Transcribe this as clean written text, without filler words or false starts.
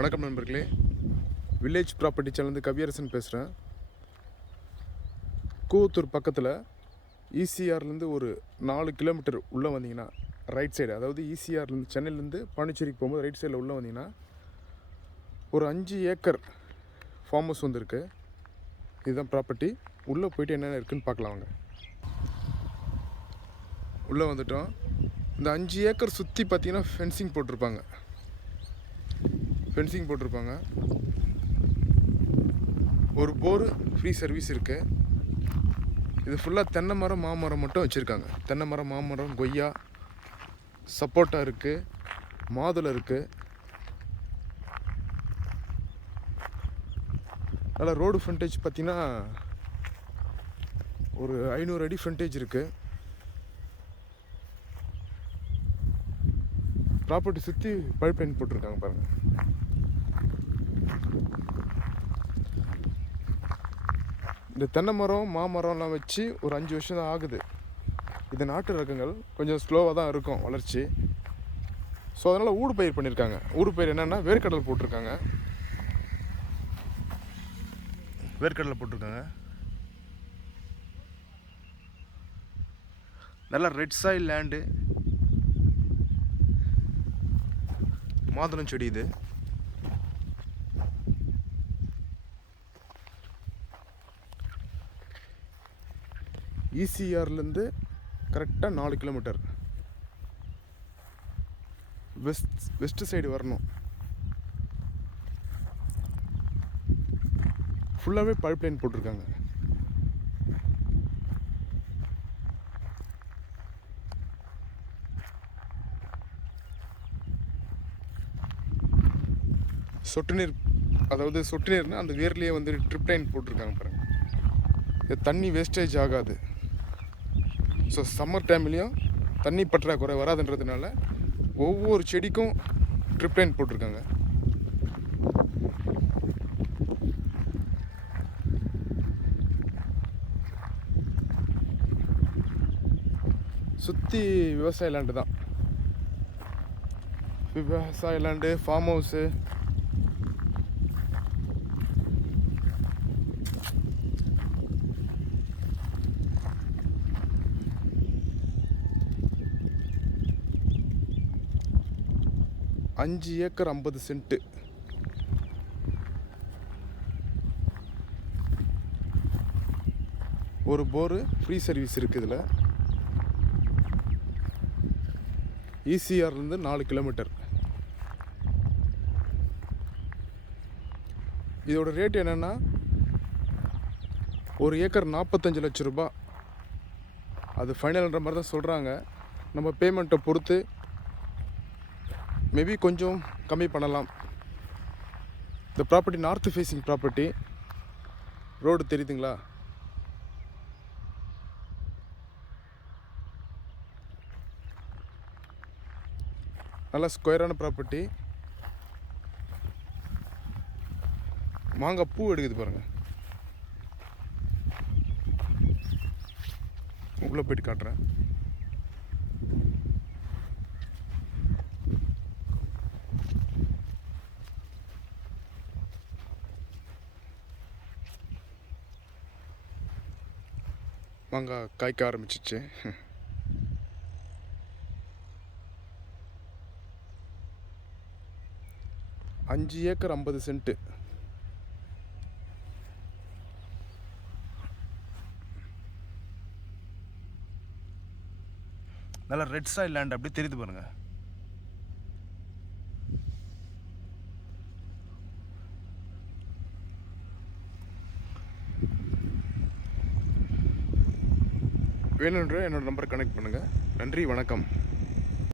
வணக்கம் நண்பர்களே, village property சேனல்ந்து Kaviyarasan பேசுகிறேன். கூவத்தூர் பக்கத்தில் ஈசிஆர்லேருந்து ஒரு 4 கிலோமீட்டர் உள்ளே வந்தீங்கன்னா ரைட் சைடு, அதாவது ஈசிஆர்லேருந்து சென்னையிலேருந்து பாண்டிச்சேரிக்கு போகும்போது ரைட் சைடில் உள்ளே வந்தீங்கன்னா ஒரு 5 ஏக்கர் ஃபார்ம் ஹவுஸ் வந்துருக்கு. இதுதான் ப்ராப்பர்ட்டி. உள்ளே போய்ட்டு என்னென்ன இருக்குதுன்னு பார்க்கலாம் வாங்க. உள்ளே வந்துட்டோம். இந்த 5 ஏக்கர் சுற்றி பார்த்தீங்கன்னா ஃபென்சிங் போட்டிருப்பாங்க. ஒரு போரு ஃப்ரீ சர்வீஸ் இருக்குது. இது ஃபுல்லாக தென்னை மரம் மாமரம் மட்டும் வச்சுருக்காங்க. தென்னை மரம், மாமரம், கொய்யா, சப்போட்டா இருக்குது, மாதுளை இருக்குது. நல்லா ரோடு ஃப்ரண்டேஜ் பார்த்திங்கன்னா ஒரு 500 அடி ஃப்ரண்டேஜ் இருக்குது. ப்ராப்பர்ட்டி சுற்றி பைப் லைன் போட்டிருக்காங்க பாருங்கள். இந்த தென்னை மரம், மாமரம்லாம் வச்சு ஒரு 5 வருஷம் தான் ஆகுது. இது நாட்டு ரகங்கள், கொஞ்சம் ஸ்லோவாக தான் இருக்கும் வளர்ச்சி. ஸோ அதனால் ஊடு பயிர் பண்ணியிருக்காங்க. ஊடு பயிர் என்னென்னா வேர்க்கடலை போட்டிருக்காங்க. நல்லா ரெட் சாயில் லேண்டு. மாதுளம் செடி இது. ஈசிஆர்லேருந்து கரெக்டாக 4 கிலோமீட்டர் வெஸ்ட் சைடு வரணும். ஃபுல்லாகவே பைப் லைன் போட்டிருக்காங்க. சொட்டு நீர், அதாவது சொட்டு நீர்னால் அந்த வேர்லேயே வந்து ட்ரிப் லைன் போட்டிருக்காங்க பாருங்கள். இது தண்ணி வேஸ்டேஜ் ஆகாது. ஸோ சம்மர் டைம்லேயும் தண்ணி பற்றாக்குறை வராதுன்றதுனால ஒவ்வொரு செடிக்கும் ட்ரிப் லைன் போட்டிருக்காங்க. சுற்றி விவசாய லேண்டு தான். விவசாய லேண்டு, ஃபார்ம் ஹவுஸு. அஞ்சு ஏக்கர் 50 சென்ட்டு. ஒரு போரு ஃப்ரீ சர்வீஸ் இருக்குது. இதில் ஈசிஆர்லேருந்து 4 கிலோமீட்டர். இதோட ரேட் என்னென்னா ஒரு ஏக்கர் 45 லட்சம் ரூபா. அது ஃபைனல்ன்ற மாதிரி தான் சொல்கிறாங்க. நம்ம பேமெண்ட்டை பொறுத்து மேபி கொஞ்சம் கம்மி பண்ணலாம். இந்த property north facing property. Road தெரியுதுங்களா? நல்லா ஸ்கொயரான ப்ராப்பர்ட்டி. மாங்காய் பூ எடுக்குது பாருங்கள். உள்ளே போய்ட்டு காட்டுறேன். மாங்காய் காய்க்க ஆரம்பிச்சிச்சு. அஞ்சு ஏக்கர் 50 சென்ட்டு. நல்லா ரெட் சாயில் லேண்ட் அப்படியே தெரியுது பாருங்க. வேணுன்ற என்னோட நம்பரை கனெக்ட் பண்ணுங்கள். நன்றி, வணக்கம்.